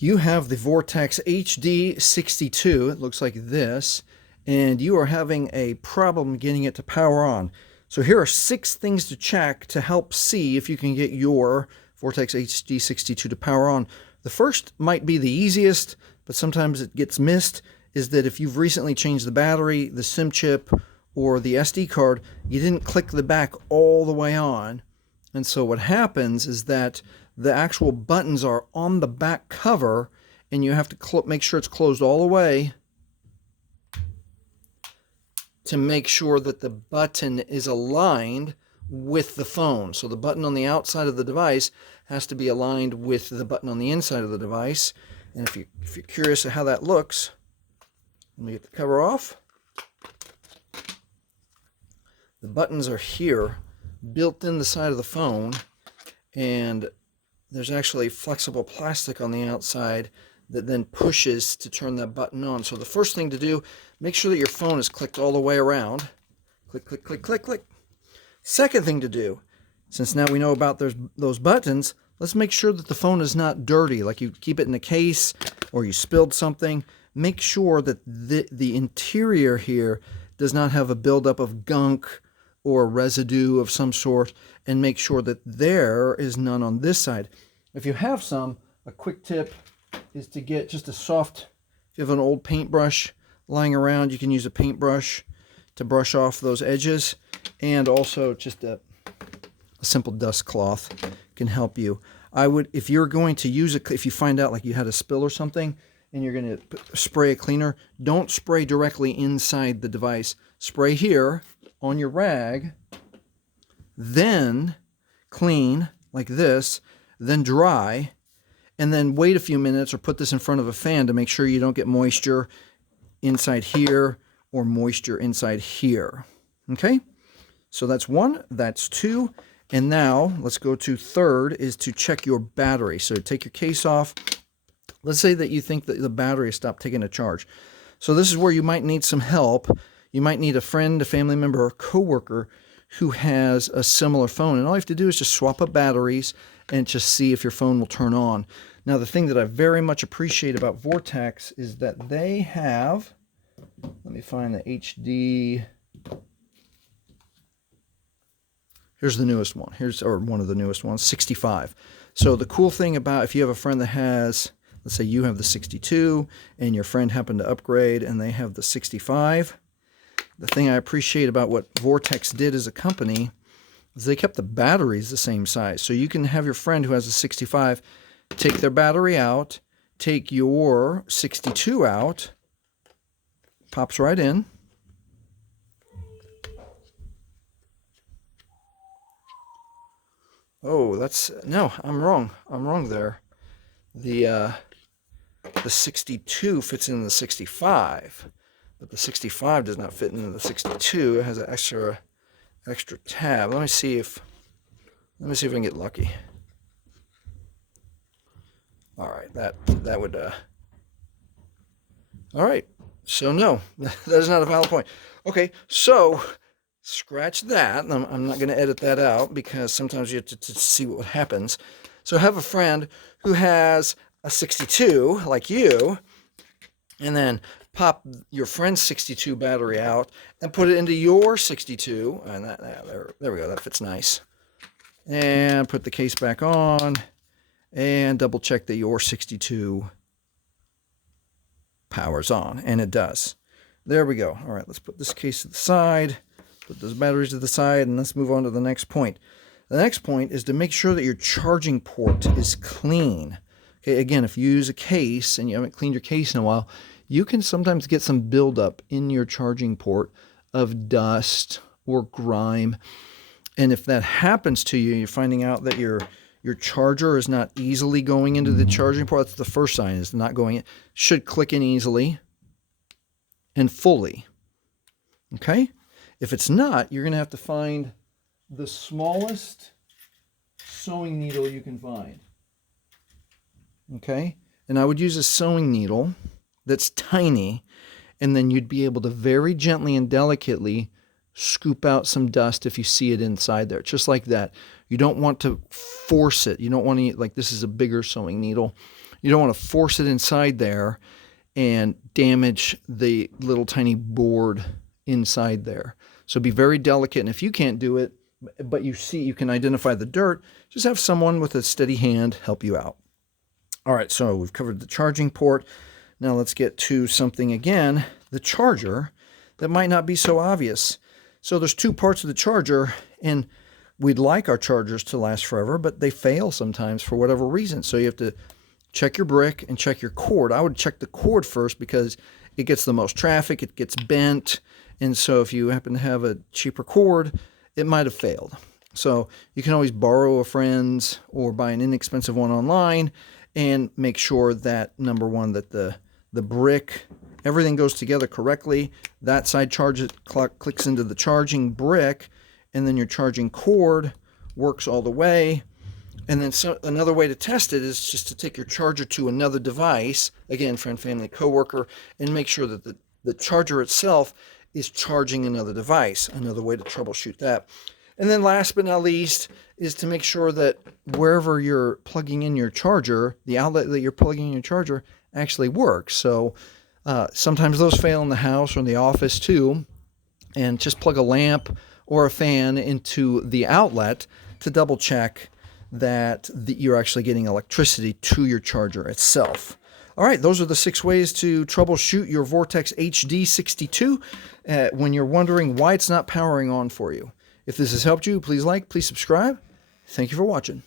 You have the Vortex HD62, it looks like this, and you are having a problem getting it to power on. So here are 6 things to check to help see if you can get your Vortex HD62 to power on. The first might be the easiest, but sometimes it gets missed, is that if you've recently changed the battery, the SIM chip, or the SD card, you didn't click the back all the way on. And so what happens is that the actual buttons are on the back cover, and you have to make sure it's closed all the way to make sure that the button is aligned with the phone. So the button on the outside of the device has to be aligned with the button on the inside of the device. And if you're curious of how that looks, let me get the cover off. The buttons are here, built in the side of the phone, and there's actually flexible plastic on the outside that then pushes to turn that button on. So the first thing to do, make sure that your phone is clicked all the way around. Click, click, click, click, click. Second thing to do, since now we know about those buttons, let's make sure that the phone is not dirty, like you keep it in a case or you spilled something. Make sure that the interior here does not have a buildup of gunk or residue of some sort, and make sure that there is none on this side. If you have some, a quick tip is to get just a soft, if you have an old paintbrush lying around, you can use a paintbrush to brush off those edges, and also just a simple dust cloth can help you. I would, if you're going to use it, if you find out like you had a spill or something and you're going to spray a cleaner, don't spray directly inside the device. Spray here on your rag, then clean like this, then dry, and then wait a few minutes or put this in front of a fan to make sure you don't get moisture inside here or moisture inside here. Okay? So that's 1, that's 2, and now let's go to 3rd, is to check your battery. So take your case off. Let's say that you think that the battery has stopped taking a charge. So this is where you might need some help. You might need a friend, a family member, or a coworker who has a similar phone. And all you have to do is just swap up batteries and just see if your phone will turn on. Now, the thing that I very much appreciate about Vortex is that they have, let me find the HD. Here's the newest one. Or one of the newest ones, 65. So the cool thing about, if you have a friend that has, let's say you have the 62 and your friend happened to upgrade and they have the 65, the thing I appreciate about what Vortex did as a company is they kept the batteries the same size. So you can have your friend who has a 65 take their battery out, take your 62 out, pops right in. Oh, no, I'm wrong. I'm wrong there. The 62 fits in the 65. But the 65 does not fit into the 62. It has an extra tab. Let me see if I can get lucky. All right, that would all right. So no, that is not a valid point. Okay, so scratch that. I'm not going to edit that out because sometimes you have to see what happens. So have a friend who has a 62 like you, and then pop your friend's 62 battery out and put it into your 62, and there we go, that fits nice. And put the case back on and double check that your 62 powers on, and it does. There we go. All right, let's put this case to the side, put those batteries to the side, and let's move on to the next point. The next point is to make sure that your charging port is clean. Okay, again, if you use a case and you haven't cleaned your case in a while, you can sometimes get some buildup in your charging port of dust or grime. And if that happens to you, you're finding out that your charger is not easily going into the charging port, that's the first sign, is not going in. Should click in easily and fully. Okay? If it's not, you're going to have to find the smallest sewing needle you can find. Okay? And I would use a sewing needle that's tiny, and then you'd be able to very gently and delicately scoop out some dust if you see it inside there, just like that. You don't want to force it. You don't want to, like, this is a bigger sewing needle. You don't want to force it inside there and damage the little tiny board inside there. So be very delicate, and if you can't do it, but you can identify the dirt, just have someone with a steady hand help you out. All right, so we've covered the charging port. Now let's get to something again, the charger, that might not be so obvious. So there's two parts of the charger, and we'd like our chargers to last forever, but they fail sometimes for whatever reason. So you have to check your brick and check your cord. I would check the cord first because it gets the most traffic, it gets bent, and so if you happen to have a cheaper cord, it might have failed. So you can always borrow a friend's or buy an inexpensive one online and make sure that, number one, that the brick, everything goes together correctly. That side clicks into the charging brick, and then your charging cord works all the way. And then another way to test it is just to take your charger to another device, again, friend, family, coworker, and make sure that the charger itself is charging another device. Another way to troubleshoot that. And then last but not least is to make sure that wherever you're plugging in your charger, the outlet that you're plugging in your charger actually works. So sometimes those fail in the house or in the office too, and just plug a lamp or a fan into the outlet to double check that you're actually getting electricity to your charger itself. All right, those are the 6 ways to troubleshoot your Vortex HD62 when you're wondering why it's not powering on for you. If this has helped you, please like, please subscribe. Thank you for watching.